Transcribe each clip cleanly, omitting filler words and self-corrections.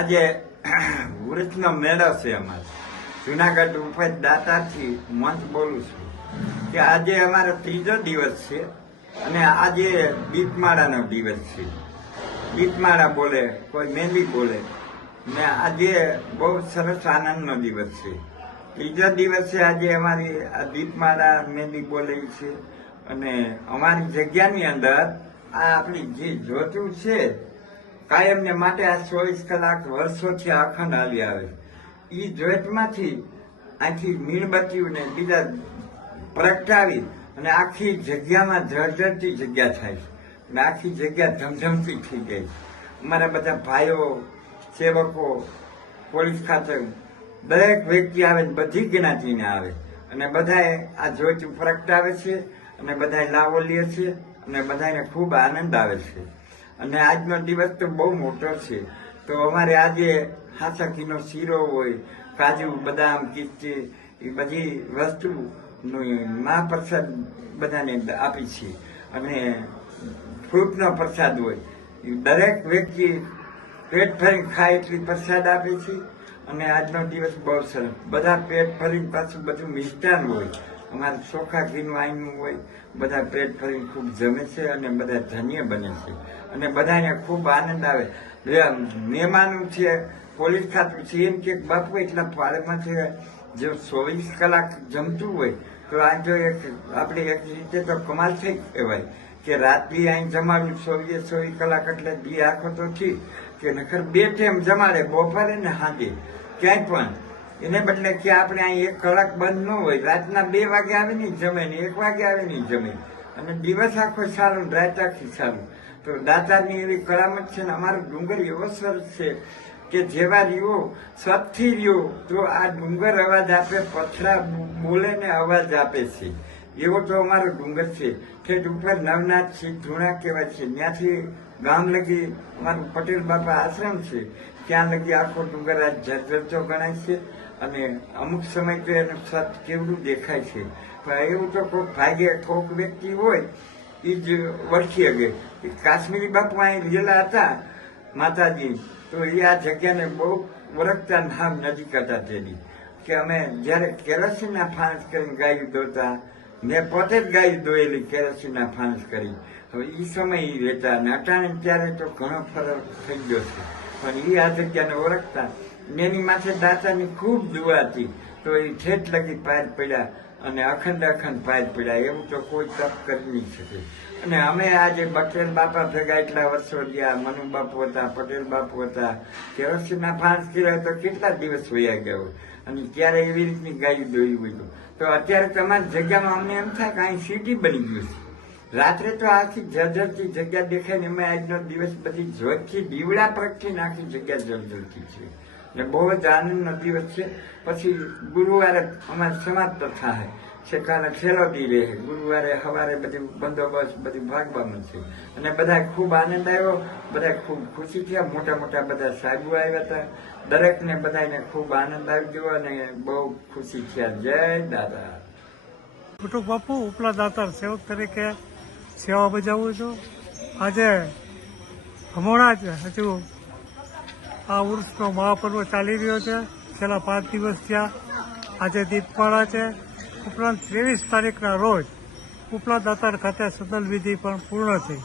આજે વૃક્ષનો મેળો છે અમારે જુનાગઢ ઉપર દાતાથી મંચ બોલું છું કે આજે અમારો ત્રીજો દિવસ છે અને આજે દીપમાળાનો દિવસ છે. દીપમાળા બોલે, કોઈ મહેંદી બોલે ને આજે બહુ સરસ આનંદનો દિવસ છે. ત્રીજો દિવસે આજે અમારી આ દીપમાળા મહેંદી બોલે છે અને અમારી જગ્યાની અંદર આ આપણી જે જ્યોતું છે કાયમને માટે આ 24 કલાક વર્ષોથી અખંડ હાલી આવે. એ જ્યોતમાંથી આખી મીણબત્તીઓને બીજા પ્રગટાવી અને આખી જગ્યામાં ઝળઝળતી જગ્યા થાય છે અને આખી જગ્યા ધમધમતી થઈ જાય છે. અમારા બધા ભાઈઓ, સેવકો, પોલીસ ખાતે દરેક વ્યક્તિ આવે, બધી જ્ઞાતિને આવે અને બધાએ આ જ્યોત પ્રગટાવે છે અને બધાએ લાવો લે છે અને બધાને ખૂબ આનંદ આવે છે. અને આજનો દિવસ તો બહુ મોટો છે. તો અમારે આજે હાથાકીનો શીરો હોય, કાજુ, બદામ, કિસ્તી, એ બધી વસ્તુનું મહાપ્રસાદ બધાને આપી છે અને ફ્રૂટનો પ્રસાદ હોય. દરેક વ્યક્તિ પેટ ભરી ખાય એટલી પ્રસાદ આપે છે અને આજનો દિવસ બહુ સરસ. બધા પેટ ભરીને પાછું બધું મિષ્ટાન હોય, અમારે ચોખા ઘીનું આઈનું હોય, બધા પેટ ભરીને ખૂબ જમે છે અને બધા ધન્ય બને છે અને બધાને ખૂબ આનંદ આવે. મહેમાનો છે, પોલીસ ખાતું છે, એમ કે બાપુ એટલા પાળમાં છે જો 24 કલાક જમતું હોય તો આ જો આપણે એક રીતે તો કમાલ થઈ કહેવાય કે રાત્રિ અહીં જમાડું 24 કલાક એટલે દી આખો તો ઠીક કે નખર 2 ટાઈમ જમાડે, બપોરે ને સાંજે ક્યાંય પણ. એને બદલે કે આપણે અહીં 1 કલાક બંધ ન હોય, રાતના 2 વાગે આવીને જમે ને 1 વાગે આવીને જમે અને દિવસ આખો સારું, રાત આખી સારું. તો દાતાની એવી કરામત છે ને અમારો ડુંગર એવો સરસ છે કે જેવા રહ્યો સતથી રહ્યો તો આ ડુંગર અવાજ આપે, પથરા બોલે ને અવાજ આપે છે. એવો તો અમારો ડુંગર છે. ઠેઠ ઉપર નવનાથ છે, ધૂણા કહેવાય છે, ત્યાંથી ગામ લગી અમારું પટેલ બાપા આશ્રમ છે, ત્યાં લગી આખો ડુંગર આ જર્જરતો ગણાય છે અને અમુક સમય તો એનું સત કેવડું દેખાય છે. પણ એવું તો કોઈક ભાગ્ય કોઈક વ્યક્તિ હોય એ જ ઓળખી શકે. કાશ્મીરી બાપુ અહીં રહેલા હતા માતાજી, તો એ આ જગ્યાને બહુ ઓળખતા, નામ નજીક હતા તેની કે અમે જ્યારે કેરોસીનના ફાનસ કરીને ગાયું દોતા, મેં પોતે જ ગાયું દોયેલી કેરોસીનના ફાનસ કરી. હવે એ સમય એ રહેતા અને અટાણે ત્યારે તો ઘણો ફરક થઈ ગયો છે પણ એ આ જગ્યાને ઓળખતા. એની માથે દાતાની ખૂબ દુઆ હતી તો એ ઠેઠ લગી પાર પડ્યા અને અખંડ પાર પડ્યા. એવું તો કોઈ તપ કરી નહીં શકે. અને અમે આજે પટેલ બાપા ભેગા એટલા વર્ષો ગયા, મનુ બાપુ હતા, પટેલ બાપુ હતા, કેરોસીનના ફાંસ કર્યા તો કેટલા દિવસ વયા ગયા હોય અને ત્યારે એવી રીતની ગાયું દોઈ હોય. તો અત્યારે તમારી જગ્યામાં અમને એમ થાય કે અહીં સિટી બની ગયું છે. રાત્રે તો આખી જર્જરતી જગ્યા દેખાય ને એમાં આજનો દિવસ બધી જોતથી દીવડા પ્રગટીને આખી જગ્યા જર્જરતી છે ને બહુ જ આનંદનો દિવસ છે. પછી ગુરુવારે અમારે સમાપ્ત થાય છે, કાલે છેલ્લો દી રહે. ગુરુવારે સવારે બધું બંદોબસ્ત બધું ભાગવાનું છે અને બધા ખૂબ આનંદ આવ્યો, બધા ખૂબ ખુશી થયા. મોટા મોટા બધા સાહેબો આવ્યા હતા, દરેકને બધાને ખૂબ આનંદ આવી ગયો અને બહુ ખુશી થયા. જય દાદા. કુટુંબ બાપુ ઉપલા દાતાર સેવક તરીકે સેવા બજાવું છું. આજે હમણાં જ હજુ આ ઉર્સનો મહાપર્વ ચાલી રહ્યો છે. છેલ્લા 5 દિવસ થયા. આજે દીપમાળા છે. ઉપરાંત 23 તારીખના રોજ ઉપલા દાતાર ખાતે સદલ વિધિ પણ પૂર્ણ થઈ,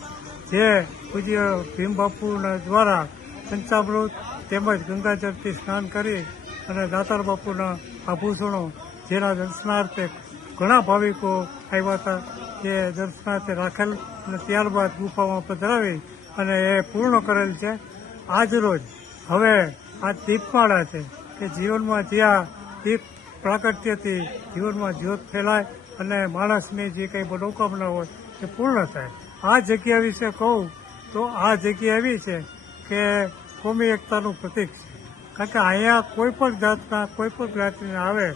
જે પૂજ્ય ભીમબાપુના દ્વારા પંચામૃત તેમજ ગંગાજળથી સ્નાન કરી અને દાતાર બાપુના આભૂષણો જેના દર્શનાર્થે ઘણા ભાવિકો આવ્યા હતા તે દર્શનાર્થે રાખેલ અને ત્યારબાદ ગુફામાં પધરાવી અને એ પૂર્ણ કરેલ છે. આજ રોજ હવે આ દીપમાળા છે કે જીવનમાં જ્યાં દીપ પ્રાગટ્યથી જીવનમાં જ્યોત ફેલાય અને માણસની જે કંઈ મનોકામના હોય એ પૂર્ણ થાય. આ જગ્યા વિશે કહું તો આ જગ્યા એવી છે કે કોમી એકતાનું પ્રતીક છે. કારણ કે અહીંયા કોઈ પણ જાતના કોઈ પણ જ્ઞાતિના આવે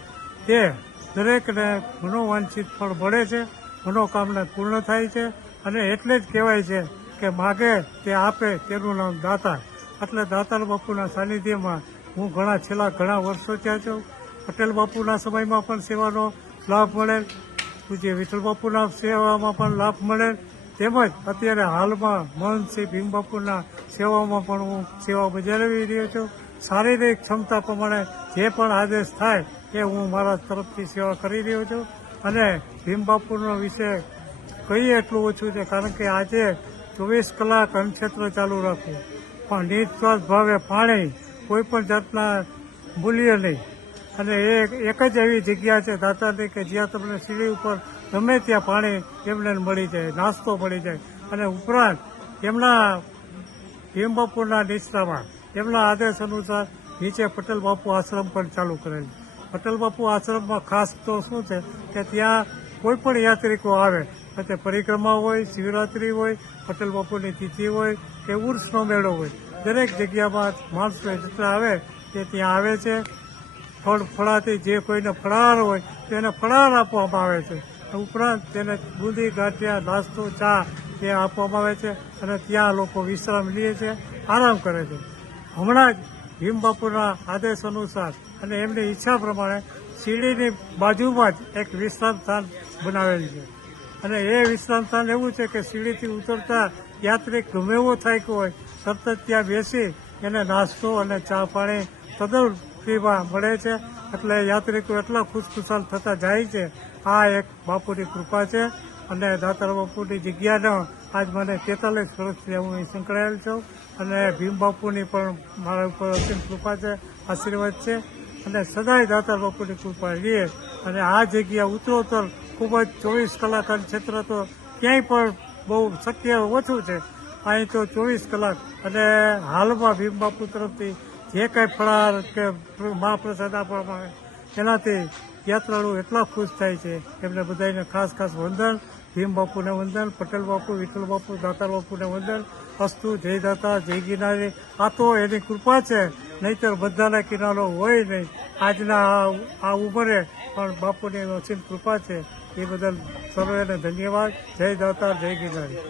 તે દરેકને મનોવાંછિત ફળ મળે છે, મનોકામના પૂર્ણ થાય છે અને એટલે જ કહેવાય છે કે માગે તે આપે તેનું નામ દાતાર. એટલે દાતાર બાપુના સાનિધ્યમાં હું છેલ્લા ઘણા વર્ષો ત્યાં છું. પટેલ બાપુના સમયમાં પણ સેવાનો લાભ મળેલ, પૂજ્ય વિઠ્ઠલ બાપુના સેવામાં પણ લાભ મળેલ, તેમજ અત્યારે હાલમાં મહંત શ્રી ભીમબાપુના સેવામાં પણ હું સેવા બજાવી રહ્યો છું શારીરિક ક્ષમતા પ્રમાણે જે પણ આદેશ થાય એ હું મારા તરફથી સેવા કરી રહ્યો છું. અને ભીમ બાપુનો વિશે કહીએ એટલું ઓછું છે, કારણ કે આજે 24 કલાક અન્નક્ષેત્ર ચાલુ રાખવું, પણ નિસ્વાર્થ ભાવે પાણી કોઈ પણ જાતના મૂલ્ય નહીં. અને એક જ એવી જગ્યા છે દાતારની કે જ્યાં તમને સીડી ઉપર ગમે ત્યાં પાણી એમને મળી જાય, નાસ્તો મળી જાય. અને ઉપરાંત એમના ભીમ બાપુના નિષ્ઠામાં એમના આદેશ અનુસાર નીચે પટેલ બાપુ આશ્રમ પણ ચાલુ કરેલ. પટેલ બાપુ આશ્રમમાં ખાસ તો શું છે કે ત્યાં કોઈ પણ યાત્રિકો આવે, તે પરિક્રમા હોય, શિવરાત્રી હોય, પટેલ બાપુની તિથિ હોય કે ઉર્સનો મેળો હોય, દરેક જગ્યામાં માણસો જેટલા આવે તે ત્યાં આવે છે. ફળાથી જે કોઈને ફળાર હોય તેને ફળાર આપવામાં આવે છે. ઉપરાંત તેને બુંદી, ગાંઠિયા, નાસ્તો, ચા તે આપવામાં આવે છે. અને ત્યાં લોકો વિશ્રામ લે છે, આરામ કરે છે. હમણાં જ ભીમ બાપુના આદેશ અનુસાર અને એમની ઈચ્છા પ્રમાણે શિરડીની બાજુમાં જ એક વિશ્રામ સ્થાન બનાવેલ છે. અને એ વિશ્રામ સ્થાન એવું છે કે શિરડીથી ઉતરતા યાત્રિક ગમે એવો થાક્યો હોય સતત ત્યાં બેસી એને નાસ્તો અને ચા પાણી તદ્દન ફ્રીમાં મળે છે. એટલે યાત્રિકો એટલા ખુશખુશાલ થતા જાય છે. આ એક બાપુની કૃપા છે. અને દાતાર બાપુની જગ્યાનો આજ મને 43 વર્ષથી હું અહીં સંકળાયેલ છું. અને ભીમ બાપુની પણ મારા ઉપર અસીમ કૃપા છે, આશીર્વાદ છે. અને સદાય દાતાર બાપુની કૃપા રહીએ. અને આ જગ્યા ઉત્તરોત્તર ખૂબ જ 24 કલાક ક્ષેત્ર તો ક્યાંય પણ બહુ શક્ય ઓછું છે. અહીં તો 24 કલાક. અને હાલમાં ભીમ બાપુ તરફથી જે કાંઈ ફળાર કે મહાપ્રસાદ આપવામાં આવે એનાથી યાત્રાળુ એટલા ખુશ થાય છે. એમને બધાને ખાસ ખાસ વંદન. ભીમ બાપુને વંદન, પટેલ બાપુ, વિઠ્ઠલ બાપુ, દાતાર બાપુને વંદન. અસ્તુ, જય દાતા, જય ગિરનારી. આ તો એની કૃપા છે, નહીંતર બધાના કિનારો હોય નહીં. આજના આ ઉંમરે પણ બાપુની અસીમ કૃપા છે. એ બદલ સર્વેને ધન્યવાદ. જય દાતા, જય ગિરનારી.